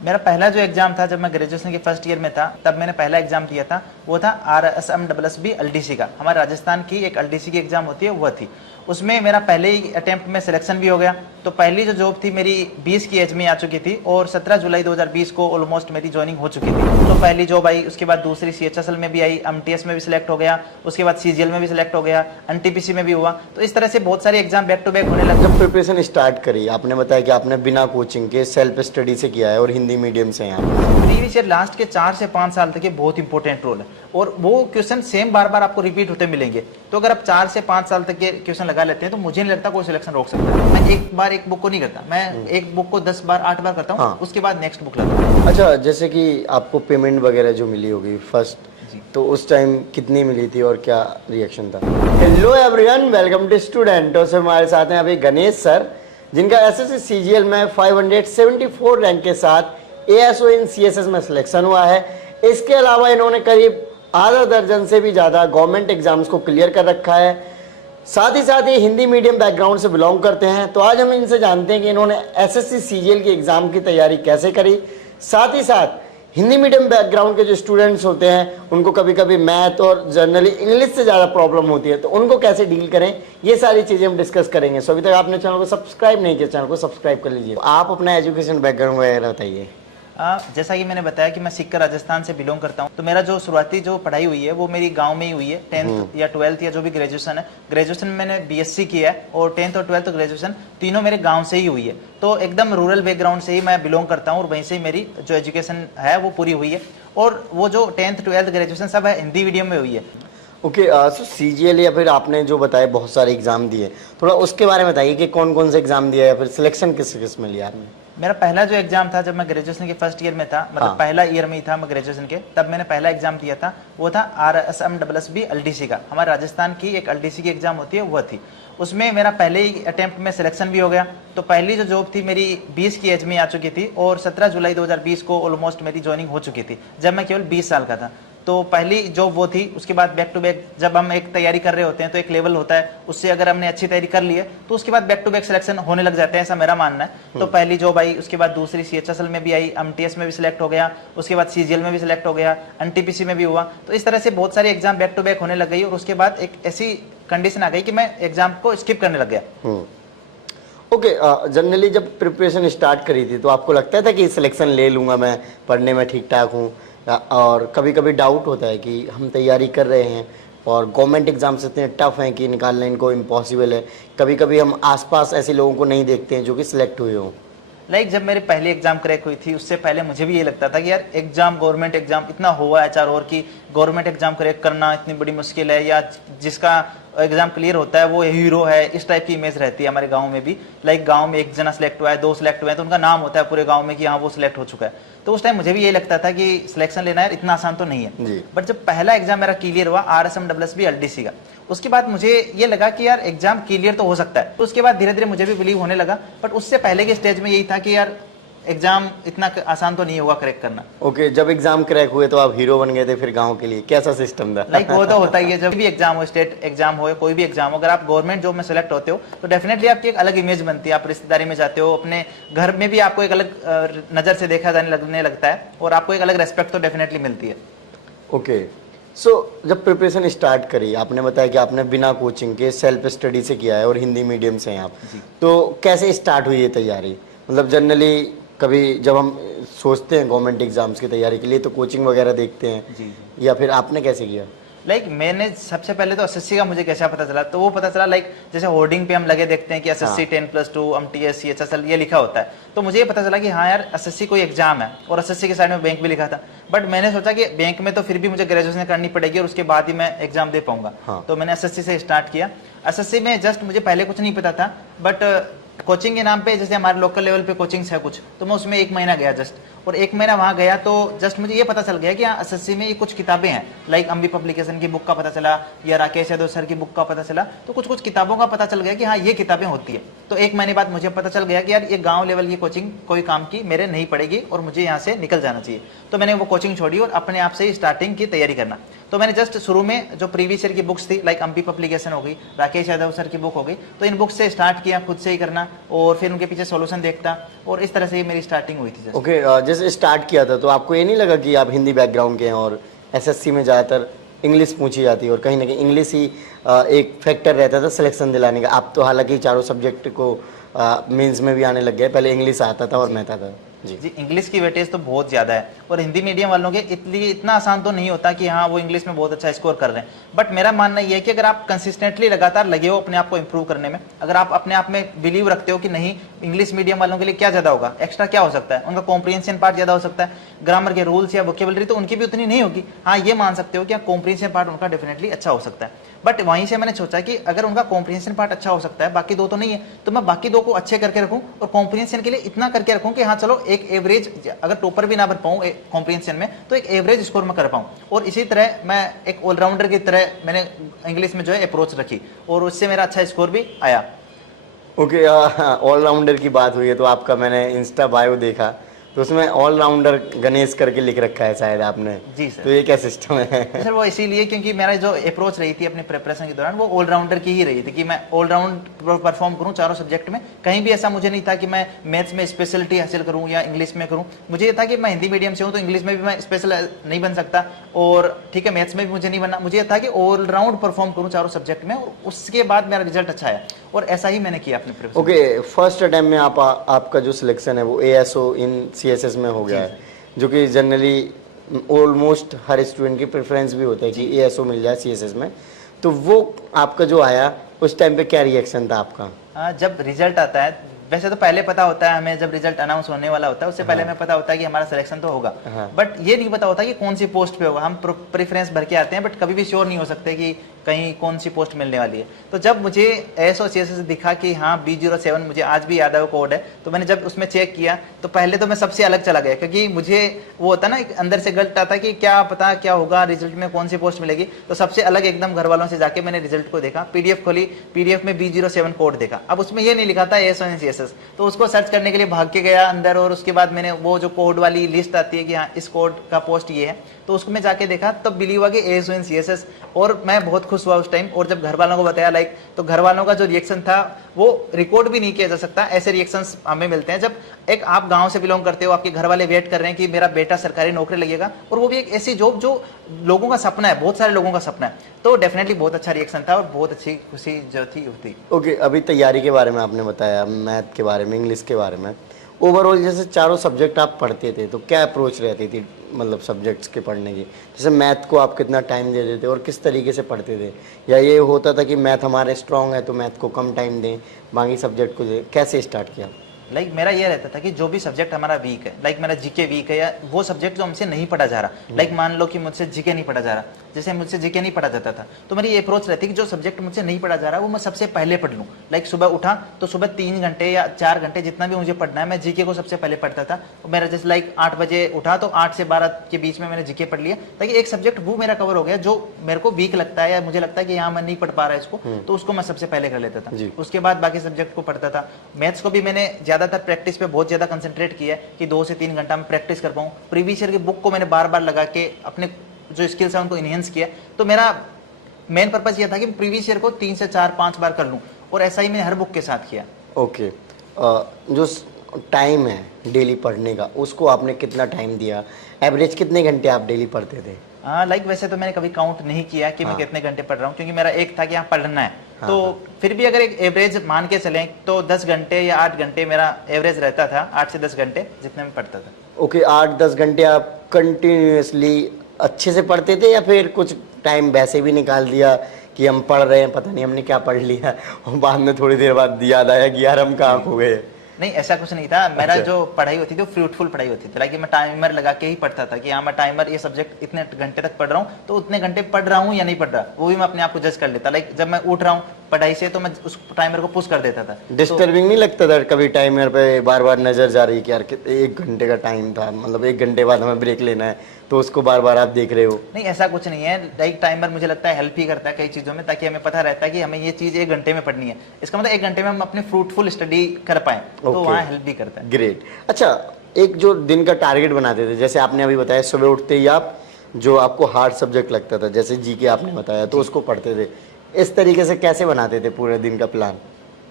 मेरा पहला जो एग्जाम था जब मैं ग्रेजुएशन के फर्स्ट ईयर में था, तब मैंने पहला एग्जाम दिया था, वो था RSMSSB LDC का। हमारे राजस्थान की एक LDC की एग्जाम होती है, वह थी। उसमें मेरा पहले ही अटेम्प्ट में सिलेक्शन भी हो गया। तो पहली जो जॉब थी मेरी 20 की एज में आ चुकी थी और 17 जुलाई 2020 को ऑलमोस्ट मेरी ज्वाइनिंग हो चुकी थी। तो पहली जॉब आई, उसके बाद दूसरी CHSL में भी आई, MTS में भी सिलेक्ट हो गया, उसके बाद CGL में भी सिलेक्ट हो गया, NTPC में भी हुआ। तो इस तरह से बहुत सारे एग्जाम बैक टू बैक होने लगे। जब प्रिपरेशन स्टार्ट करी, आपने बताया कि आपने बिना कोचिंग के सेल्फ स्टडी से किया है और हिंदी मीडियम से यहाँ प्रीवियस ईयर लास्ट के 4 से 5 साल तक ये बहुत इंपॉर्टेंट रोल है और वो क्वेश्चन सेम बार बार आपको रिपीट होते मिलेंगे। तो अगर आप 4 से 5 साल तक ये क्वेश्चन लगा लेते हैं तो मुझे नहीं लगता कोई सिलेक्शन रोक सकता है। मैं एक बार एक बुक को नहीं करता, मैं एक बुक को 10 बार 8 बार करता हूँ। उसके बाद नेक्स्ट बुक लगाता हूँ। अच्छा, जैसे कि आपको पेमेंट वगैरह जो मिली होगी फर्स्ट, तो उस टाइम कितनी मिली थी और क्या रिएक्शन था? Hello everyone, welcome to student. और हमारे साथ हैं अभी गणेश सर, जिनका SSC CGL में 574 रैंक के साथ ASO इन CSS में सिलेक्शन हुआ है। इसके अलावा इन्होंने करीब आधा दर्जन से भी ज़्यादा गवर्नमेंट एग्जाम्स को क्लियर कर रखा है। साथ ही हिंदी मीडियम बैकग्राउंड से बिलोंग करते हैं। तो आज हम इनसे जानते हैं कि इन्होंने SSC CGL की एग्ज़ाम की तैयारी कैसे करी। साथ हिंदी मीडियम बैकग्राउंड के जो स्टूडेंट्स होते हैं उनको कभी कभी मैथ और जनरली इंग्लिश से ज़्यादा प्रॉब्लम होती है, तो उनको कैसे डील करें, ये सारी चीज़ें हम डिस्कस करेंगे। सो अभी तक आपने चैनल को सब्सक्राइब नहीं किया, चैनल को सब्सक्राइब कर लीजिए। आप अपना एजुकेशन बैकग्राउंड वगैरह बताइए। जैसा कि मैंने बताया कि मैं सीखकर राजस्थान से बिलोंग करता हूँ। तो मेरा जो शुरुआती जो पढ़ाई हुई है वो मेरी गांव में ही हुई है। 10th या 12th या जो भी ग्रेजुएशन है, ग्रेजुएशन मैंने BSc किया है और 10th और 12th ग्रेजुएशन तीनों मेरे गांव से ही हुई है। तो एकदम रूरल बैकग्राउंड से ही मैं बिलोंग करता हूँ और वहीं से ही मेरी जो एजुकेशन है वो पूरी हुई है। और वो जो 10th 12th ग्रेजुएशन सब है हिंदी मीडियम में हुई है। ओके, सो CGL या फिर आपने जो बताया बहुत सारे एग्जाम दिए, थोड़ा उसके बारे में बताइए कि कौन कौन से एग्जाम दिया या फिर सिलेक्शन किस में लिया आपने? मेरा पहला जो एग्जाम था जब मैं ग्रेजुएशन के फर्स्ट ईयर में था, मतलब पहला ईयर में ही था मैं ग्रेजुएशन के, तब मैंने पहला एग्जाम दिया था, वो था RSMSSB LDC का। हमारे राजस्थान की एक LDC की एग्जाम होती है, वह थी। उसमें मेरा पहले ही अटेम्प्ट में सिलेक्शन भी हो गया। तो पहली जो जॉब थी मेरी 20 की एज में आ चुकी थी और 17 जुलाई 2020 को ऑलमोस्ट मेरी ज्वाइनिंग हो चुकी थी, जब मैं केवल 20 साल का था। तो पहली जॉब वो थी। उसके बाद बैक टू बैक जब हम एक तैयारी कर रहे होते हैं तो एक लेवल होता है, उससे अगर हमने अच्छी तैयारी कर ली है तो उसके बाद बैक टू बैक सिलेक्शन होने लग जाते हैं, ऐसा मेरा मानना है। तो पहली जॉब आई, उसके बाद दूसरी CHSL में भी आई, MTS में भी सिलेक्ट हो गया, उसके बाद CGL में भी सिलेक्ट हो गया, NTPC में भी हुआ। तो इस तरह से बहुत सारे एग्जाम बैक टू बैक होने लग गई और उसके बाद एक ऐसी कंडीशन आ गई कि मैं एग्जाम को स्किप करने लग गया। ओके, जनरली जब प्रिपरेशन स्टार्ट करी थी तो आपको लगता था कि सिलेक्शन ले लूँगा, मैं पढ़ने में ठीक ठाक हूँ, और कभी कभी डाउट होता है कि हम तैयारी कर रहे हैं और गवर्नमेंट एग्जाम्स इतने टफ हैं कि निकालना इनको इम्पॉसिबल है। कभी कभी हम आसपास ऐसे लोगों को नहीं देखते हैं जो कि सिलेक्ट हुए हों। जब मेरी पहली एग्जाम क्रैक हुई थी उससे पहले मुझे भी ये लगता था कि यार एग्जाम, गवर्नमेंट एग्जाम इतना हुआ है चारों ओर की गवर्नमेंट एग्जाम क्रैक करना इतनी बड़ी मुश्किल है, या जिसका एग्जाम क्लियर होता है वो हीरो है, इस टाइप की इमेज रहती है हमारे गांव में भी। गांव में एक जना सिलेक्ट हुआ है, 2 सिलेक्ट हुए हैं तो उनका नाम होता है पूरे गांव में कि हाँ वो सिलेक्ट हो चुका है। तो उस टाइम मुझे भी ये लगता था कि सिलेक्शन लेना यार इतना आसान तो नहीं है। बट जब पहला एग्जाम मेरा क्लियर हुआ RSMSSB LDC का, उसके बाद मुझे ये लगा कि यार एग्जाम क्लियर तो हो सकता है। तो उसके बाद धीरे धीरे मुझे भी बिलीव होने लगा। बट उससे पहले के स्टेज में यही था कि यार एग्जाम इतना आसान तो नहीं होगा क्रैक करना। ओके, जब एग्जाम क्रैक हुए तो आप हीरो बन गए थे फिर गांव के लिए, कैसा सिस्टम था? वो तो होता ही है, जब भी एग्जाम हो, स्टेट एग्जाम हो या कोई भी एग्जाम हो, अगर आप गवर्नमेंट जॉब में सेलेक्ट होते हो तो डेफिनेटली आपकी एक अलग इमेज बनती है। आप रिश्तेदारी में जाते हो, अपने घर में भी आपको एक अलग नजर से देखा जाने लगने लगता है और आपको एक अलग रेस्पेक्ट तो डेफिनेटली मिलती है। ओके, सो जब प्रिपरेशन स्टार्ट करी, आपने बताया कि आपने बिना कोचिंग के सेल्फ स्टडी से किया है और हिंदी मीडियम से हैं आप, तो कैसे स्टार्ट हुई ये तैयारी? मतलब जनरली कभी जब हम सोचते हैं गवर्नमेंट एग्जाम्स की तैयारी के लिए तो कोचिंग वगैरह देखते हैं, या फिर आपने कैसे किया? मैंने सबसे पहले तो SSC का मुझे कैसा पता चला, तो वो पता चला जैसे होर्डिंग पे हम लगे देखते हैं कि SSC 10+2 MTS CHSL ये लिखा होता है। तो मुझे ये पता चला कि हाँ यार SSC कोई एग्जाम है, और SSC के साइड में बैंक भी लिखा था। बट मैंने सोचा कि बैंक में तो फिर भी मुझे ग्रेजुएशन करनी पड़ेगी और उसके बाद ही मैं एग्जाम दे पाऊंगा। तो मैंने SSC से स्टार्ट किया। SSC में जस्ट मुझे पहले कुछ नहीं पता था, बट कोचिंग के नाम पे जैसे हमारे लोकल लेवल पे कोचिंग्स है कुछ, तो मैं उसमें 1 महीना गया जस्ट, और 1 महीना वहाँ गया तो जस्ट मुझे ये पता चल गया कि हाँ SSC में ये कुछ किताबें हैं, अम्बी पब्लिकेशन की बुक का पता चला या राकेश यादव सर की बुक का पता चला। तो कुछ कुछ किताबों का पता चल गया कि हाँ ये किताबें होती है। तो 1 महीने बाद मुझे पता चल गया कि यार ये गाँव लेवल की कोचिंग कोई काम की मेरे नहीं पड़ेगी और मुझे यहाँ से निकल जाना चाहिए। तो मैंने वो कोचिंग छोड़ी और अपने आप से ही स्टार्टिंग की तैयारी करना। तो मैंने जस्ट शुरू में जो प्रीवियस ईयर की बुक्स थी, अम्बी पब्लिकेशन हो गई, राकेश यादव सर की बुक हो गई, तो इन बुक्स से स्टार्ट किया, खुद से ही करना। और फिर उनके पीछे सॉल्यूशन देखता, और इस तरह से ही मेरी स्टार्टिंग हुई थी। ओके, जैसे स्टार्ट किया था तो आपको ये नहीं लगा कि आप हिंदी बैकग्राउंड के हैं और एसएससी में ज़्यादातर इंग्लिश पूछी जाती है और कहीं ना कहीं इंग्लिश ही एक फैक्टर रहता था सिलेक्शन दिलाने का? आप तो हालांकि चारों सब्जेक्ट को मेंस में भी आने लग गए, पहले इंग्लिश आता था और मैथ आता था। जी, इंग्लिश की वेटेज तो बहुत ज़्यादा है, और हिंदी मीडियम वालों के इसलिए इतना आसान तो नहीं होता कि हाँ वो इंग्लिश में बहुत अच्छा स्कोर कर रहे हैं। बट मेरा मानना ये है कि अगर आप कंसिस्टेंटली लगातार लगे हो अपने आप को इंप्रूव करने में, अगर आप अपने आप में बिलीव रखते हो कि नहीं इंग्लिश मीडियम वालों के लिए क्या ज़्यादा होगा, एक्स्ट्रा क्या हो सकता है, उनका कॉम्प्रिहेंशन पार्ट ज़्यादा हो सकता है, ग्रामर के रूल्स या वोकेबलरी तो उनकी भी उतनी नहीं होगी, हाँ ये मान सकते हो कि कॉम्प्रिहेंशन पार्ट उनका डेफिनेटली अच्छा हो सकता है। बट वहीं से मैंने सोचा कि अगर उनका कॉम्प्रिहेंशन पार्ट अच्छा हो सकता है, बाकी दो तो नहीं है, तो मैं बाकी दो को अच्छे करके रखूं और कॉम्प्रिहेंशन के लिए इतना करके रखूं कि हाँ चलो एक एवरेज, अगर टॉपर भी ना बन पाऊं कॉम्प्रिहेंशन में तो एक एवरेज स्कोर में कर पाऊं। और इसी तरह मैं एक ऑलराउंडर की तरह मैंने इंग्लिश में जो है अप्रोच रखी, और उससे मेरा अच्छा स्कोर भी आया। ओके, ऑलराउंडर की बात हुई है तो आपका मैंने इंस्टा बायो देखा, तो उसमें ऑलराउंडर गणेश करके लिख रखा है शायद आपने। जी सर। तो ये क्या सिस्टम है? सर वो इसीलिए क्योंकि मेरा जो अप्रोच रही थी अपने प्रिपरेशन के दौरान वो ऑलराउंडर की ही रही थी कि मैं ऑलराउंड परफॉर्म करूं चारों सब्जेक्ट में। कहीं भी ऐसा मुझे नहीं था कि मैं मैथ्स में स्पेशलिटी हासिल करूं या इंग्लिश में करूं। मुझे ये था कि मैं हिंदी मीडियम से हूं तो इंग्लिश में भी मैं स्पेशल नहीं बन सकता, और ठीक है मैथ्स में भी मुझे नहीं बनना। मुझे ये था कि ऑलराउंड परफॉर्म करूं चारों सब्जेक्ट में, और उसके बाद मेरा रिजल्ट अच्छा आया, और ऐसा ही मैंने किया अपने प्रिपरेशन। ओके, फर्स्ट अटेम्प्ट में आपका जो सिलेक्शन है वो एएसओ इन सीएसएस में हो गया है, जो कि जनरली ऑलमोस्ट हर स्टूडेंट की प्रेफरेंस भी होता है कि एएसओ मिल जाए सीएसएस में। तो वो आपका जो आया उस टाइम पे क्या रिएक्शन था आपका? जब रिजल्ट आता है, वैसे तो पहले पता होता है हमें, जब रिजल्ट अनाउंस होने वाला होता है उससे पहले हमें पता होता है कि हमारा सिलेक्शन तो होगा, बट ये नहीं पता होता कि कौन सी पोस्ट पे होगा। हम प्रेफरेंस भर के आते हैं बट कभी भी श्योर नहीं हो सकते कि कहीं कौन सी पोस्ट मिलने वाली है। तो जब मुझे एएसओ सीएसएस दिखा कि हाँ B07, मुझे आज भी याद है वो कोड है, तो मैंने जब उसमें चेक किया तो पहले तो मैं सबसे अलग चला गया, क्योंकि मुझे वो होता ना एक अंदर से गलत आता कि क्या पता क्या होगा रिजल्ट में, कौन सी पोस्ट मिलेगी। तो सबसे अलग एकदम घर वालों से जाके मैंने रिजल्ट को देखा, पीडीएफ खोली, पीडीएफ में B07 कोड देखा। अब उसमें ये नहीं लिखा था एएसओ एंड सीएसएस, तो उसको सर्च करने के लिए भाग के गया अंदर, और उसके बाद मैंने वो जो कोड वाली लिस्ट आती है कि हाँ इस कोड का पोस्ट ये है, तो उसको मैं जाके देखा, तब बिलीव हुआ कि एएसओ एंड सीएसएस, और मैं बहुत खुश हुआ उस टाइम। और जब घर वालों को बताया तो घर वालों का जो रिएक्शन था वो रिकॉर्ड भी नहीं किया जा सकता। ऐसे रिएक्शंस हमें मिलते हैं जब एक आप गांव से बिलोंग करते हो, आपके घर वाले वेट कर रहे हैं कि मेरा बेटा सरकारी नौकरी लगेगा, और वो भी एक ऐसी जॉब जो लोगों का सपना है, बहुत सारे लोगों का सपना है। तो डेफिनेटली बहुत अच्छा रिएक्शन था और बहुत अच्छी खुशी जो थी होती। ओके, अभी तैयारी के बारे में आपने बताया, मैथ के बारे में, इंग्लिश के बारे में, ओवरऑल जैसे चारों सब्जेक्ट आप पढ़ते थे तो क्या अप्रोच रहती थी मतलब सब्जेक्ट्स के पढ़ने की? जैसे मैथ को आप कितना टाइम दे देते और किस तरीके से पढ़ते थे, या ये होता था कि मैथ हमारे स्ट्रांग है तो मैथ को कम टाइम दें, बाकी सब्जेक्ट को दें? कैसे स्टार्ट किया? मेरा ये रहता था कि जो भी सब्जेक्ट हमारा वीक है, मेरा जीके वीक है, या वो सब्जेक्ट जो हमसे नहीं पढ़ा जा रहा, मान लो कि मुझसे जीके नहीं पढ़ा जा रहा, जैसे मुझसे जीके नहीं पढ़ा जाता था, तो मेरी ये अप्रोच रहती कि जो सब्जेक्ट मुझसे नहीं पढ़ा जा रहा वो मैं सबसे पहले पढ़ लूँ। सुबह उठा तो सुबह 3 घंटे या 4 घंटे जितना भी मुझे पढ़ना है, मैं जीके को सबसे पहले पढ़ता था। मेरा जैसे 8 बजे उठा तो 8 से 12 के बीच में मैंने जीके पढ़ लिया, ताकि एक सब्जेक्ट वो मेरा कवर हो गया जो मेरे को वीक लगता है या मुझे लगता है कि यहाँ मैं नहीं पढ़ पा रहा इसको, तो उसको मैं सबसे पहले कर लेता था। उसके बाद बाकी सब्जेक्ट को पढ़ता था। मैथ्स को भी मैंने ज्यादातर प्रैक्टिस पे बहुत ज्यादा कंसंट्रेट किया है कि 2 से 3 घंटा में प्रैक्टिस कर पाऊँ। प्रीवियस ईयर की बुक को मैंने बार बार लगा के अपने जो स्किल्स है उनको इनहेंस किया। तो मेरा मेन पर्पस ये था कि प्रीवियस ईयर को 3 से 4-5 बार कर लूं, और ऐसा ही मैंने हर बुक के साथ किया। ओके, जो टाइम है डेली पढ़ने का उसको आपने कितना टाइम दिया? एवरेज कितने घंटे आप डेली पढ़ते थे? वैसे तो मैंने कभी काउंट नहीं किया कि मैं कितने घंटे पढ़ रहा हूँ, क्योंकि मेरा एक था कि यहाँ पढ़ना है। तो फिर भी अगर एक एवरेज मान के चलें तो 10 घंटे या 8 घंटे मेरा एवरेज रहता था, 8 से 10 घंटे जितने में पढ़ता था। ओके, 8-10 घंटे आप कंटिन्यूसली अच्छे से पढ़ते थे, या फिर कुछ टाइम वैसे भी निकाल दिया कि हम पढ़ रहे हैं, पता नहीं हमने क्या पढ़ लिया और बाद में थोड़ी देर बाद याद आया कि यार हम कहाँ खो गए? नहीं, ऐसा कुछ नहीं था। मेरा जो पढ़ाई होती थी वो फ्रूटफुल पढ़ाई होती थी। मैं टाइमर लगा के ही पढ़ता था कि हाँ मैं टाइमर ये सब्जेक्ट इतने घंटे तक पढ़ रहा हूँ, तो उतने घंटे पढ़ रहा हूँ या नहीं पढ़ रहा वो भी मैं अपने आप को जज कर लेता। जब मैं उठ रहा हूँ पढ़ाई से तो मैं उस टाइमर को पुश कर देता था। डिस्टर्बिंग नहीं लगता था कभी टाइमर पे बार बार नजर जा रही कि यार 1 घंटे का टाइम था, मतलब 1 घंटे बाद हमें ब्रेक लेना है, तो उसको बार बार आप देख रहे हो? नहीं, ऐसा कुछ नहीं है। टाइमर मुझे लगता है हेल्प ही करता है कई चीज़ों में, ताकि हमें पता रहता है कि हमें ये चीज़ 1 घंटे में पढ़नी है। इसका मतलब 1 घंटे में हम अपनी फ्रूटफुल स्टडी कर पाए, तो वहाँ हेल्प भी करता है। ग्रेट। अच्छा, एक जो दिन का टारगेट बनाते थे, जैसे आपने अभी बताया सुबह उठते ही आप जो आपको हार्ड सब्जेक्ट लगता था, जैसे जीके आपने बताया, तो उसको पढ़ते थे, इस तरीके से कैसे बनाते थे पूरे दिन का प्लान?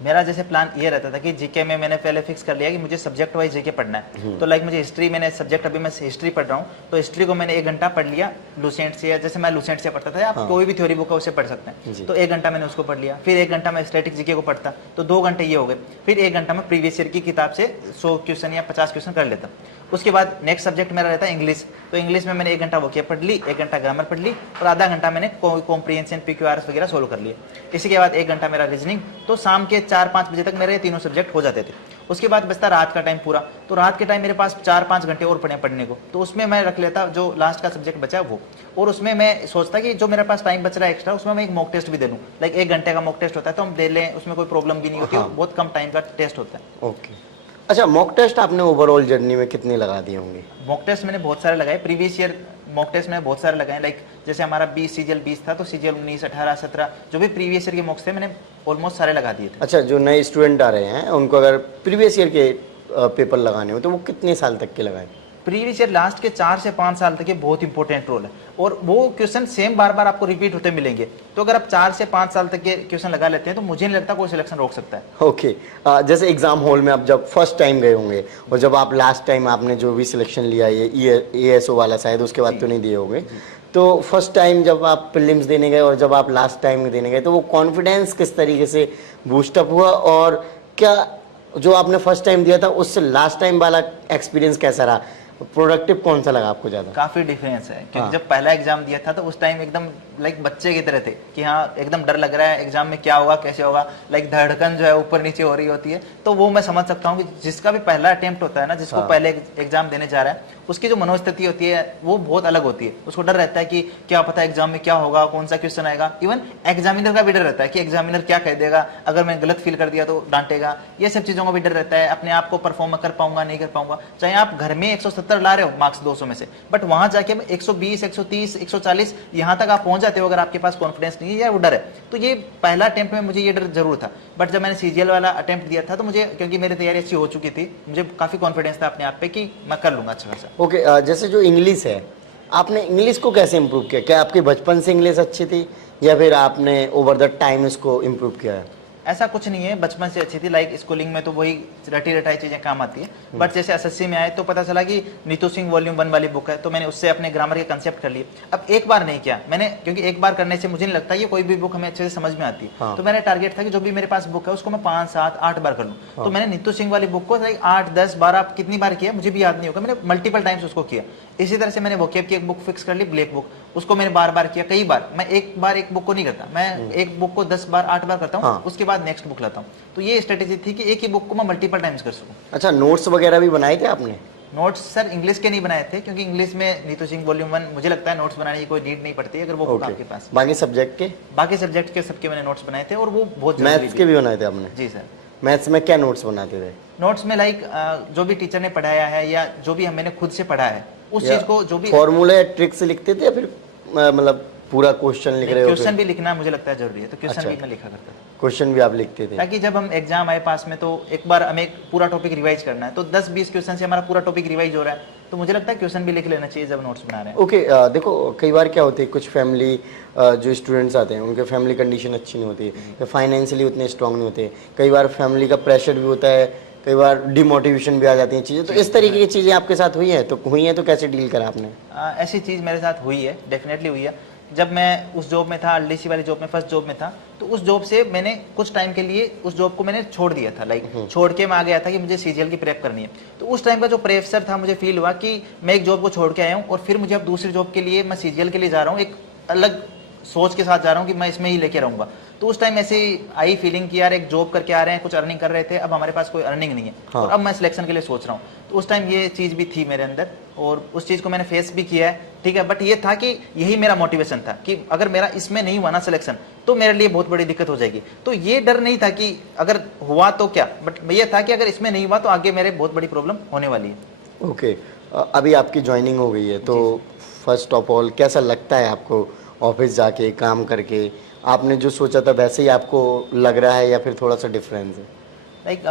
मेरा जैसे प्लान ये रहता था कि जीके में मैंने पहले फिक्स कर लिया कि मुझे सब्जेक्ट वाइज जीके पढ़ना है। तो लाइक मुझे हिस्ट्री, मैंने सब्जेक्ट अभी मैं हिस्ट्री पढ़ रहा हूँ, तो हिस्ट्री को मैंने 1 घंटा पढ़ लिया लूसेंट से, या जैसे मैं लूसेंट से पढ़ता था, आप कोई भी थ्योरी बुक है उससे पढ़ सकते हैं। तो 1 घंटा मैंने उसको पढ़ लिया, फिर 1 घंटा मैं स्टैटिक जीके को पढ़ता, तो 2 घंटे ये हो गए। फिर 1 घंटा मैं प्रीवियस ईयर की किताब से 100 क्वेश्चन या 50 क्वेश्चन कर लेता। उसके बाद नेक्स्ट सब्जेक्ट मेरा रहता है इंग्लिश, तो इंग्लिश में मैंने 1 घंटा वोकैब पढ़ ली, 1 घंटा ग्रामर पढ़ ली, और आधा घंटा मैंने कॉम्प्रिहेंशन, PQRS वगैरह सोल्व कर लिए। इसी के बाद 1 घंटा मेरा रीजनिंग, तो शाम के 4-5 बजे तक मेरे तीनों सब्जेक्ट हो जाते थे। उसके बाद बचता रात का टाइम पूरा, तो रात के टाइम मेरे पास 4-5 घंटे और पड़े पढ़ने को, तो उसमें मैं रख लेता जो लास्ट का सब्जेक्ट बचा वो, और उसमें मैं सोचता कि जो मेरे पास टाइम बच रहा है एक्स्ट्रा, उसमें मैं एक मॉक टेस्ट भी दे दूं। लाइक 1 घंटे का मॉक टेस्ट होता है, तो हम दे लें, उसमें कोई प्रॉब्लम भी नहीं होती, बहुत कम टाइम का टेस्ट होता है। ओके, अच्छा, मॉक टेस्ट आपने ओवरऑल जर्नी में कितने लगा दिए होंगे? मॉक टेस्ट मैंने बहुत सारे लगाए, प्रीवियस ईयर मॉक टेस्ट मैंने बहुत सारे लगाए। लाइक जैसे हमारा 20 सीजीएल 20 था, तो सीजीएल 19, 18, 17 जो भी प्रीवियस ईयर के मॉक्स थे मैंने ऑलमोस्ट सारे लगा दिए थे। अच्छा, जो नए स्टूडेंट आ रहे हैं उनको अगर प्रीवियस ईयर के पेपर लगाने हो तो वो कितने साल तक के लगाएं? प्रीवियस ईयर लास्ट के 4 से 5 साल तक ये बहुत इंपॉर्टेंट रोल है, और वो क्वेश्चन सेम बार बार आपको रिपीट होते मिलेंगे। तो अगर आप 4 से 5 साल तक के क्वेश्चन लगा लेते हैं, तो मुझे नहीं लगता कोई सिलेक्शन रोक सकता है। ओके, जैसे एग्जाम हॉल में आप जब फर्स्ट टाइम गए होंगे, और जब आप लास्ट टाइम आपने जो भी सिलेक्शन लिया, ये ASO वाला शायद, उसके बाद तो नहीं दिए होंगे, तो फर्स्ट टाइम जब आप प्रीलिम्स देने गए और जब आप लास्ट टाइम देने गए, तो वो कॉन्फिडेंस किस तरीके से बूस्टअप हुआ, और क्या जो आपने फर्स्ट टाइम दिया था उससे लास्ट टाइम वाला एक्सपीरियंस कैसा रहा? प्रोडक्टिव कौन सा लगा आपको ज्यादा? काफी डिफरेंस है, क्योंकि जब पहला एग्जाम दिया था तो उस टाइम एकदम लाइक बच्चे की तरह थे कि हाँ एकदम डर लग रहा है, एग्जाम में क्या होगा, कैसे होगा, लाइक धड़कन जो है ऊपर नीचे हो रही होती है। तो वो मैं समझ सकता हूँ कि जिसका भी पहला अटेम्प्ट होता है ना, जिसको पहले एग्जाम देने जा रहा है, उसकी जो मनोस्थिति होती है वो बहुत अलग होती है। उसको डर रहता है कि क्या पता एग्जाम में क्या होगा, कौन सा क्वेश्चन आएगा। इवन एग्जामिनर का भी डर रहता है कि एग्जामिनर क्या कह देगा, अगर मैं गलत फील कर दिया तो डांटेगा। ये सब चीजों का भी डर रहता है, अपने आप को परफॉर्म कर पाऊंगा नहीं कर पाऊंगा। चाहे आप घर में 170 ला रहे हो मार्क्स 200 में से, बट वहां जाके 120, 130, 140 यहाँ तक आप पहुंच जाते हो अगर आपके पास कॉन्फिडेंस नहीं है या वो डर है। तो ये पहला अटेम्प्ट में मुझे ये डर जरूर था, बट जब मैंने सीजीएल वाला अटेम्प्ट दिया था तो मुझे, क्योंकि मेरी तैयारी अच्छी हो चुकी थी, मुझे काफी कॉन्फिडेंस था अपने आप पे कि मैं कर लूंगा अच्छा खासा। ओके, जैसे जो इंग्लिश है, आपने इंग्लिश को कैसे इम्प्रूव किया? क्या आपकी बचपन से इंग्लिश अच्छी थी, या फिर आपने ओवर द टाइम इसको इम्प्रूव किया है? ऐसा कुछ नहीं है, बचपन से अच्छी थी। लाइक स्कूलिंग में तो वही रटी रटाई चीजें काम आती है, बट जैसे एसएससी में आए तो पता चला कि नीतू सिंह वॉल्यूम 1 वाली बुक है, तो मैंने उससे अपने ग्रामर के कंसेप्ट कर लिए। अब एक बार नहीं किया मैंने, क्योंकि एक बार करने से मुझे नहीं लगता ये कोई भी बुक हमें अच्छे से समझ में आती है। हाँ। तो मेरा टारगेट था कि जो भी मेरे पास बुक है उसको मैं 5, 7, 8 बार कर लूँ। तो मैंने नीतू सिंह वाली बुक को लाइक 8, 10, 12 कितनी बार किया मुझे भी याद नहीं होगा, मैंने मल्टीपल टाइम्स उसको किया। इसी तरह से मैंने वोकैब की एक बुक फिक्स कर ली, ब्लैक बुक, उसको मैंने बार बार किया, कई बार। मैं एक बार एक बुक को नहीं करता, मैं एक बुक को 10 बार 8 बार करता हूँ। हाँ। उसके बाद नेक्स्ट बुक लाता हूँ। तो ये स्ट्रेटेजी थी कि एक ही बुक को मैं मल्टीपल टाइम्स कर सकूं। अच्छा, नोट्स वगैरह भी बनाए थे आपने? नोट्स सर इंग्लिश के नहीं बनाए थे, क्योंकि इंग्लिश में नीतू सिंह वॉल्यूम 1 मुझे लगता है नोट्स बनाने की कोई नीड नहीं पड़ती अगर वो बुक आपके पास। बाकी सब्जेक्ट के? बाकी सब्जेक्ट के सबके मैंने नोट्स बनाए थे, और वो बहुत मैथ्स के भी बनाए थे आपने? जी सर। मैथ्स में क्या नोट्स बनाते थे? नोट्स में लाइक जो भी टीचर ने पढ़ाया है या जो भी मैंने खुद से पढ़ा है उस चीज को, जो भी फॉर्मूले ट्रिक से लिखते थे, या फिर मतलब पूरा क्वेश्चन लिख रहे हो? क्वेश्चन भी लिखना मुझे लगता है जरूरी है, तो क्वेश्चन भी मैं लिखा करता था। क्वेश्चन भी आप लिखते थे? ताकि जब हम एग्जाम आए पास में तो एक बार हमें पूरा टॉपिक रिवाइज करना है, तो 10-20 क्वेश्चन से हमारा पूरा टॉपिक रिवाइज हो रहा है, तो मुझे लगता है क्वेश्चन भी लिख लेना चाहिए जब नोट्स बना रहे हैं। ओके, देखो कई बार क्या होती है, कुछ फैमिली जो स्टूडेंट्स आते हैं उनके फैमिली कंडीशन अच्छी नहीं होती है, फाइनेंशियली उतने स्ट्रांग नहीं होते, कई बार फैमिली का प्रेशर भी होता है, कई बार डिमोटिवेशन भी आ जाती है चीज़ें। तो इस तरीके की चीज़ें आपके साथ हुई हैं? तो हुई हैं तो कैसे डील करा आपने? ऐसी चीज़ मेरे साथ हुई है, डेफिनेटली हुई है। जब मैं उस जॉब में था, एलडीसी वाली जॉब में, फर्स्ट जॉब में था, तो उस जॉब से मैंने कुछ टाइम के लिए उस जॉब को मैंने छोड़ दिया था। लाइक छोड़ के मैं आ गया था कि मुझे सीजीएल की प्रेप करनी है। तो उस टाइम का जो प्रेशर था, मुझे फील हुआ कि मैं एक जॉब को छोड़ के आया हूँ और फिर मुझे अब दूसरी जॉब के लिए मैं सीजीएल के लिए जा रहा हूँ, एक अलग सोच के साथ जा रहा हूँ कि मैं इसमें ही लेके रहूंगा। तो उस टाइम ऐसे आई फीलिंग कि यार एक जॉब करके आ रहे हैं, कुछ अर्निंग कर रहे थे, अब हमारे पास कोई अर्निंग नहीं है। हाँ। और अब मैं सिलेक्शन के लिए सोच रहा हूँ। तो उस टाइम ये चीज़ भी थी मेरे अंदर, और उस चीज़ को मैंने फेस भी किया है, ठीक है। बट ये था कि यही मेरा मोटिवेशन था कि अगर मेरा इसमें नहीं हुआ ना सिलेक्शन, तो मेरे लिए बहुत बड़ी दिक्कत हो जाएगी। तो ये डर नहीं था कि अगर हुआ तो क्या, बट ये था कि अगर इसमें नहीं हुआ तो आगे मेरे बहुत बड़ी प्रॉब्लम होने वाली है। ओके, अभी आपकी ज्वाइनिंग हो गई है, तो फर्स्ट ऑफ ऑल कैसा लगता है आपको ऑफिस जाके काम करके? आपने जो सोचा था वैसे ही आपको लग रहा है या फिर थोड़ा सा डिफरेंस है? लाइक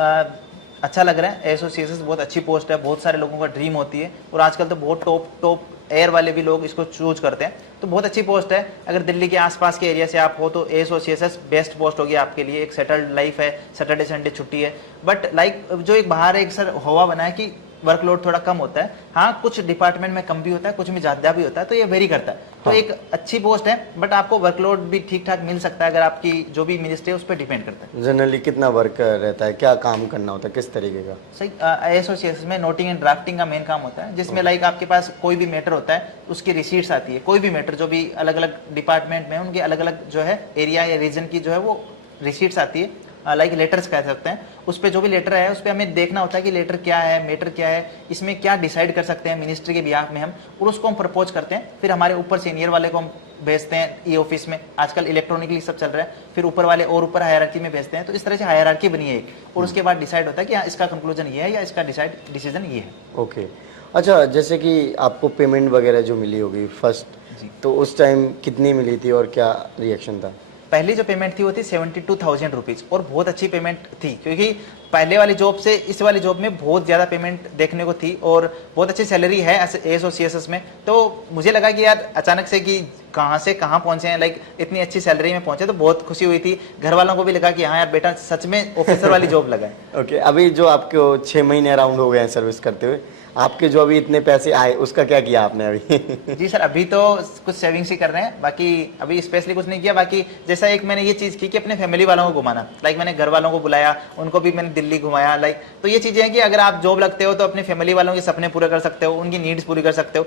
अच्छा लग रहा है। एसोसिएशन बहुत अच्छी पोस्ट है, बहुत सारे लोगों का ड्रीम होती है और आजकल तो बहुत टॉप एयर वाले भी लोग इसको चूज करते हैं, तो बहुत अच्छी पोस्ट है। अगर दिल्ली के आसपास के एरिया से आप हो तो एसोसिएशन बेस्ट पोस्ट होगी आपके लिए। एक सेटल्ड लाइफ है, सैटरडे संडे छुट्टी है, बट लाइक जो एक बाहर एक सर हवा बना है कि वर्कलोड थोड़ा कम होता है। हाँ, कुछ डिपार्टमेंट में कम भी होता है, कुछ में ज़्यादा भी होता है, तो ये वेरी करता है। तो एक अच्छी पोस्ट है, बट आपको वर्कलोड भी ठीक ठाक मिल सकता है अगर आपकी जो भी मिनिस्ट्री है उस पर डिपेंड करता है। जनरली कितना वर्क रहता है, क्या काम करना होता है, किस तरीके का? सही, एसोसिएशन में नोटिंग एंड ड्राफ्टिंग का मेन काम होता है, जिसमें लाइक आपके पास कोई भी मैटर होता है उसकी रिसीट्स आती है। कोई भी मैटर जो भी अलग अलग डिपार्टमेंट में है उनके अलग अलग जो है एरिया या रीजन की जो है वो रिसीट्स आती है, लाइक लेटर्स कह सकते हैं। उस पर जो भी लेटर है उस पर हमें देखना होता है कि लेटर क्या है, मैटर क्या है, इसमें क्या डिसाइड कर सकते हैं मिनिस्ट्री के बिहाफ में हम, और उसको हम प्रपोज करते हैं। फिर हमारे ऊपर सीनियर वाले को हम भेजते हैं ई ऑफिस में, आजकल इलेक्ट्रॉनिकली सब चल रहा है, फिर ऊपर वाले और ऊपर हायरार्की में भेजते हैं। तो इस तरह से हायरार्की बनी है एक, और उसके बाद डिसाइड होता है कि हाँ इसका कंक्लूजन ये है या इसका डिसीजन ये है। ओके, अच्छा, जैसे कि आपको पेमेंट वगैरह जो मिली होगी फर्स्ट, तो उस टाइम कितनी मिली थी और क्या रिएक्शन था? पहली जो पेमेंट थी वो थी 72,000 रुपीज़, और बहुत अच्छी पेमेंट थी क्योंकि पहले वाली जॉब से इस वाली जॉब में बहुत ज़्यादा पेमेंट देखने को थी और बहुत अच्छी सैलरी है एसोसिएशन में। तो मुझे लगा कि यार अचानक से कि कहाँ से कहाँ पहुँचे हैं, लाइक इतनी अच्छी सैलरी में पहुँचे, तो बहुत खुशी हुई थी। घर वालों को भी लगा कि हाँ यार बेटा सच में ऑफिसर वाली जॉब लगा है। ओके, अभी जो आपको 6 महीने अराउंड हो गए हैं सर्विस करते हुए, आपके जो अभी इतने पैसे आए उसका क्या किया आपने अभी? जी सर, अभी तो कुछ सेविंग्स ही कर रहे हैं, बाकी अभी स्पेशली कुछ नहीं किया। बाकी जैसा एक मैंने ये चीज़ की कि अपने फैमिली वालों को घुमाना, लाइक मैंने घर वालों को बुलाया, उनको भी मैंने दिल्ली घुमाया, लाइक तो ये चीज़ें हैं कि अगर आप जॉब लगते हो तो अपने फैमिली वालों के सपने पूरे कर सकते हो, उनकी नीड्स पूरी कर सकते हो,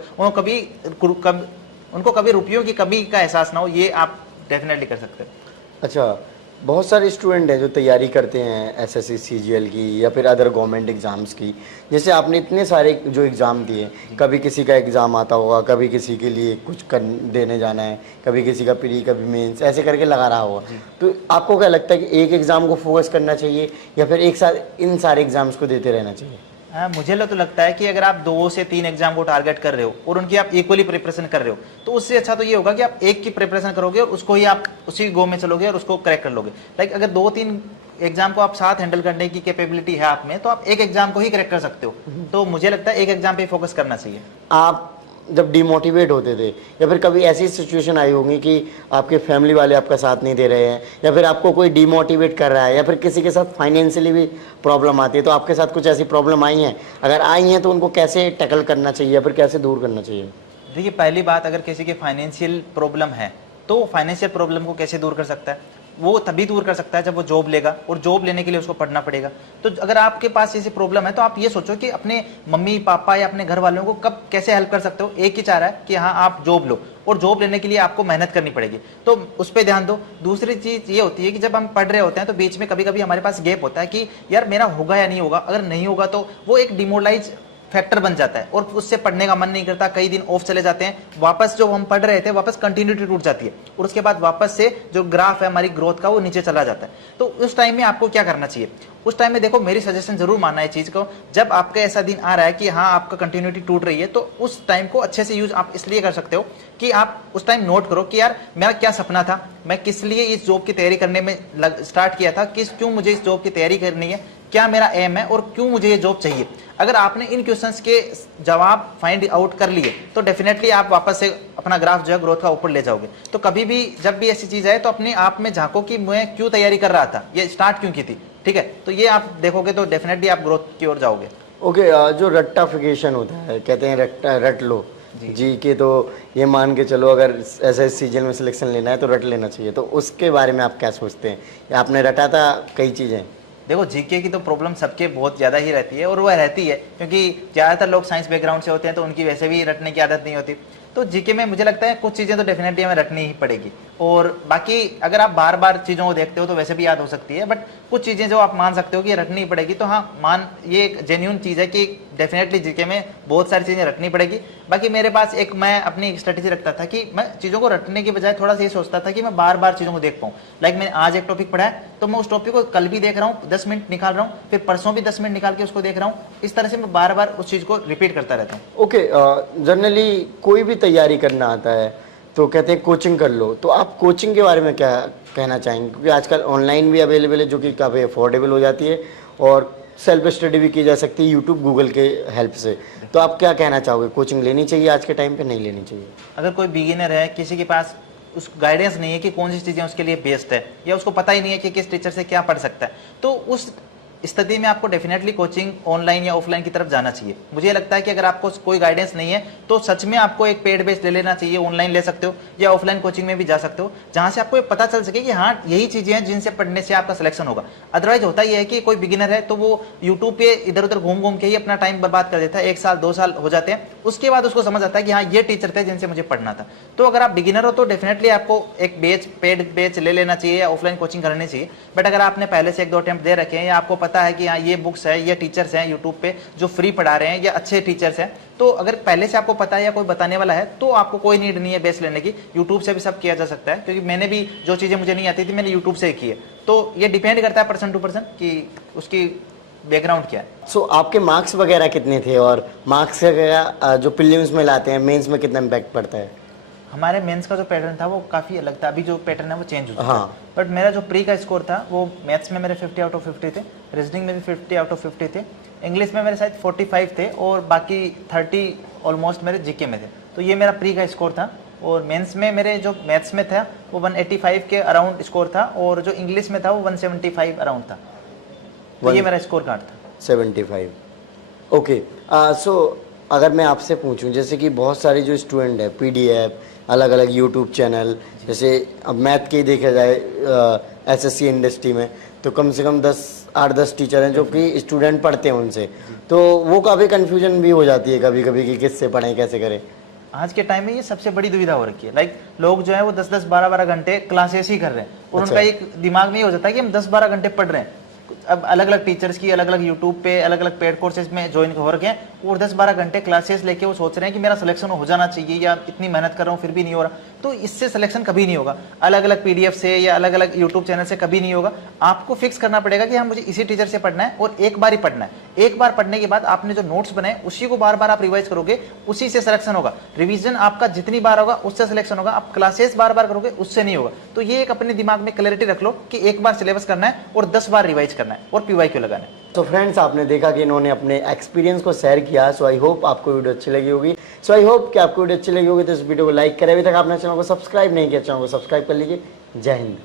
उनको कभी रुपयों की कमी का एहसास ना हो, ये आप डेफिनेटली कर सकते हो। अच्छा, बहुत सारे स्टूडेंट हैं जो तैयारी करते हैं एसएससी सीजीएल की या फिर अदर गवर्नमेंट एग्ज़ाम्स की। जैसे आपने इतने सारे जो एग्ज़ाम दिए, कभी किसी का एग्ज़ाम आता होगा, कभी किसी के लिए कुछ कर देने जाना है, कभी किसी का प्री, कभी मेंस, ऐसे करके लगा रहा होगा। तो आपको क्या लगता है कि एक एग्ज़ाम को फोकस करना चाहिए या फिर एक साथ इन सारे एग्ज़ाम्स को देते रहना चाहिए? हाँ, मुझे तो लगता है कि अगर आप 2 से 3 एग्जाम को टारगेट कर रहे हो और उनकी आप इक्वली प्रिपरेशन कर रहे हो, तो उससे अच्छा तो ये होगा कि आप एक की प्रिपरेशन करोगे और उसको ही आप उसी गो में चलोगे और उसको क्रैक कर लोगे। लाइक अगर 2-3 एग्जाम को आप साथ हैंडल करने की कैपेबिलिटी है आप में, तो आप एक एग्जाम को ही क्रैक कर सकते हो। तो मुझे लगता है एक एग्जाम पे फोकस करना चाहिए। आप जब डिमोटिवेट होते थे या फिर कभी ऐसी सिचुएशन आई होगी कि आपके फैमिली वाले आपका साथ नहीं दे रहे हैं या फिर आपको कोई डिमोटिवेट कर रहा है या फिर किसी के साथ फाइनेंशियली भी प्रॉब्लम आती है, तो आपके साथ कुछ ऐसी प्रॉब्लम आई हैं? अगर आई हैं तो उनको कैसे टैकल करना चाहिए या फिर कैसे दूर करना चाहिए? देखिए, पहली बात, अगर किसी के फाइनेंशियल प्रॉब्लम है तो फाइनेंशियल प्रॉब्लम को कैसे दूर कर सकता है? वो तभी दूर कर सकता है जब वो जॉब लेगा, और जॉब लेने के लिए उसको पढ़ना पड़ेगा। तो अगर आपके पास ऐसी प्रॉब्लम है तो आप ये सोचो कि अपने मम्मी पापा या अपने घर वालों को कब कैसे हेल्प कर सकते हो। एक ही चाह रहा है कि हाँ आप जॉब लो, और जॉब लेने के लिए आपको मेहनत करनी पड़ेगी, तो उस पर ध्यान दो। दूसरी चीज ये होती है कि जब हम पढ़ रहे होते हैं तो बीच में कभी कभी हमारे पास गैप होता है कि यार मेरा होगा या नहीं होगा। अगर नहीं होगा तो वो एक डिमोरलाइज फैक्टर बन जाता है और उससे पढ़ने का मन नहीं करता, कई दिन ऑफ चले जाते हैं, वापस जो हम पढ़ रहे थे वापस कंटिन्यूटी टूट जाती है, और उसके बाद वापस से जो ग्राफ है हमारी ग्रोथ का वो नीचे चला जाता है। तो उस टाइम में आपको क्या करना चाहिए? उस टाइम में देखो, मेरी सजेशन जरूर मानना है चीज को, जब आपका ऐसा दिन आ रहा है कि हाँ आपका कंटिन्यूटी टूट रही है, तो उस टाइम को अच्छे से यूज आप इसलिए कर सकते हो कि आप उस टाइम नोट करो कि यार मेरा क्या सपना था, मैं किस लिए इस जॉब की तैयारी करने में स्टार्ट किया था, क्यों मुझे इस जॉब की तैयारी करनी है, क्या मेरा एम है और क्यों मुझे ये जॉब चाहिए। अगर आपने इन क्वेश्चंस के जवाब फाइंड आउट कर लिए तो डेफिनेटली आप वापस से अपना ग्राफ जो है ग्रोथ का ऊपर ले जाओगे। तो कभी भी जब भी ऐसी चीज आए तो अपने आप में झांको कि मैं क्यों तैयारी कर रहा था, ये स्टार्ट क्यों की थी, ठीक है? तो ये आप देखोगे तो डेफिनेटली आप ग्रोथ की ओर जाओगे। ओके, जो रट्टाफिकेशन होता है, कहते हैं रट लो जी के, तो ये मान के चलो अगर ऐसे सीजन में सिलेक्शन लेना है तो रट लेना चाहिए, तो उसके बारे में आप क्या सोचते हैं? या आपने रटा था कई चीज़ें? देखो, जीके की तो प्रॉब्लम सबके बहुत ज़्यादा ही रहती है, और वह रहती है क्योंकि ज़्यादातर लोग साइंस बैकग्राउंड से होते हैं तो उनकी वैसे भी रटने की आदत नहीं होती। तो जीके में मुझे लगता है कुछ चीज़ें तो डेफिनेटली हमें रटनी ही पड़ेगी, और बाकी अगर आप बार बार चीज़ों को देखते हो तो वैसे भी याद हो सकती है, बट कुछ चीज़ें जो आप मान सकते हो कि रटनी पड़ेगी, तो हाँ ये एक जेन्यून चीज़ है कि डेफिनेटली जीके में बहुत सारी चीज़ें रटनी पड़ेगी। बाकी मेरे पास मैं अपनी एक स्ट्रेटेजी रखता था कि मैं चीज़ों को रटने के बजाय थोड़ा सा ये सोचता था कि मैं बार बार चीज़ों को देख पाऊँ। लाइक मैंने आज एक टॉपिक पढ़ा है तो मैं उस टॉपिक को कल भी देख रहा हूँ, 10 मिनट निकाल रहा हूँ, फिर परसों भी 10 मिनट निकाल के उसको देख रहा हूँ। इस तरह से मैं बार बार उस चीज़ को रिपीट करता रहता हूँ। ओके, जनरली कोई भी तैयारी करना आता है तो कहते हैं कोचिंग कर लो, तो आप कोचिंग के बारे में क्या कहना चाहेंगे? क्योंकि आजकल ऑनलाइन भी अवेलेबल है जो कि काफ़ी अफोर्डेबल हो जाती है और सेल्फ स्टडी भी की जा सकती है यूट्यूब गूगल के हेल्प से। तो आप क्या कहना चाहोगे, कोचिंग लेनी चाहिए आज के टाइम पे, नहीं लेनी चाहिए? अगर कोई बिगिनर है, किसी के पास उस गाइडेंस नहीं है कि कौन सी चीजें उसके लिए बेस्ट है, या उसको पता ही नहीं है कि किस टीचर से क्या पढ़ सकता है, तो उस स्थिति में आपको डेफिनेटली कोचिंग ऑनलाइन या ऑफलाइन की तरफ जाना चाहिए। मुझे लगता है कि अगर आपको कोई गाइडेंस नहीं है तो सच में आपको एक पेड बेस ले लेना चाहिए। ऑनलाइन ले सकते हो या ऑफलाइन कोचिंग में भी जा सकते हो, जहां से आपको ये पता चल सके कि हाँ यही चीजें हैं जिनसे पढ़ने से आपका सिलेक्शन होगा। अदरवाइज होता यह है कि कोई बिगिनर है तो वो यूट्यूब पे इधर उधर घूम घूम के ही अपना टाइम बर्बाद कर देता है। 1 साल 2 साल हो जाते हैं, उसके बाद उसको समझ आता है कि हाँ ये टीचर थे जिनसे मुझे पढ़ना था। तो अगर आप बिगिनर हो तो डेफिनेटली आपको एक पेड बेच ले लेना चाहिए या ऑफलाइन कोचिंग करनी चाहिए। बट अगर आपने पहले से 1-2 अटेम्प्ट दे रखे हैं या आपको पता है कि हाँ ये बुक्स है, ये टीचर्स हैं यूट्यूब पे जो फ्री पढ़ा रहे हैं या अच्छे टीचर्स हैं, तो अगर पहले से आपको पता है या कोई बताने वाला है तो आपको कोई नीड नहीं है बेस लेने की। यूट्यूब से भी सब किया जा सकता है, क्योंकि मैंने भी जो चीजें मुझे नहीं आती थी मैंने यूट्यूब से ही की है। तो ये डिपेंड करता है पर्सन टू पर्सन कि उसकी बैकग्राउंड क्या है। सो आपके मार्क्स वगैरह कितने थे, और मार्क्स वगैरह जो प्रीलिम्स में लाते हैं मेंस में कितना इम्पैक्ट पड़ता है? हमारे मेंस का जो पैटर्न था वो काफ़ी अलग था, अभी जो पैटर्न है वो चेंज हो चुका है। हाँ। बट मेरा जो प्री का स्कोर था वो मैथ्स में मेरे 50 आउट ऑफ 50 थे, रीजनिंग में भी 50 आउट ऑफ 50 थे, इंग्लिश में मेरे शायद 45 थे, और बाकी 30 ऑलमोस्ट मेरे जीके में थे। तो ये मेरा प्री का स्कोर था। और मेंस में मेरे जो मैथ्स में था वो 185 के अराउंड स्कोर था, और जो इंग्लिश में था वो 175 अराउंड था। तो ये मेरा स्कोर कार्ड था। 75। ओके। सो अगर मैं आपसे पूछूं, जैसे कि बहुत सारे जो स्टूडेंट है पीडीएफ, अलग अलग यूट्यूब चैनल, जैसे अब मैथ के ही देखा जाए एसएससी इंडस्ट्री में तो कम से कम 8-10 टीचर हैं जो कि स्टूडेंट पढ़ते हैं उनसे, तो वो काफ़ी कन्फ्यूजन भी हो जाती है कभी कभी कि किससे पढ़ें कैसे करें। आज के टाइम में ये सबसे बड़ी दुविधा हो रखी है। लाइक लोग जो है वो 10-10 12-12 घंटे क्लासेस ही कर रहे हैं, और अच्छा। उनका एक दिमाग में ये हो जाता है कि हम 10-12 घंटे पढ़ रहे हैं। अब अलग अलग टीचर्स की अलग अलग यूट्यूब पे अलग अलग पेड कोर्सेज में ज्वाइन हो रखे हैं, और 10-12 घंटे क्लासेस लेके वो सोच रहे हैं कि मेरा सिलेक्शन हो जाना चाहिए, या इतनी मेहनत कर रहा हूँ फिर भी नहीं हो रहा। तो इससे सिलेक्शन कभी नहीं होगा, अलग अलग पीडीएफ से या अलग अलग यूट्यूब चैनल से कभी नहीं होगा। आपको फिक्स करना पड़ेगा कि हाँ मुझे इसी टीचर से पढ़ना है, और एक बार ही पढ़ना है। एक बार पढ़ने के बाद आपने जो नोट्स बनाए उसी को बार बार आप रिवाइज करोगे, उसी से सिलेक्शन होगा। रिवीजन आपका जितनी बार होगा उससे सिलेक्शन होगा, आप क्लासेस बार बार करोगे उससे नहीं होगा। तो ये एक अपने दिमाग में क्लैरिटी रख लो कि एक बार सिलेबस करना है और 10 बार रिवाइज करना है और पीवाईक्यू लगाना है। तो फ्रेंड्स, आपने देखा कि इन्होंने अपने एक्सपीरियंस को शेयर किया। सो आई होप आपको वीडियो अच्छी लगी होगी। सो आई होप कि आपको वीडियो अच्छी लगी होगी, तो इस वीडियो को लाइक करें। अभी तक आपने चैनल को सब्सक्राइब नहीं किया, चैनल को सब्सक्राइब कर लीजिए। जय हिंद।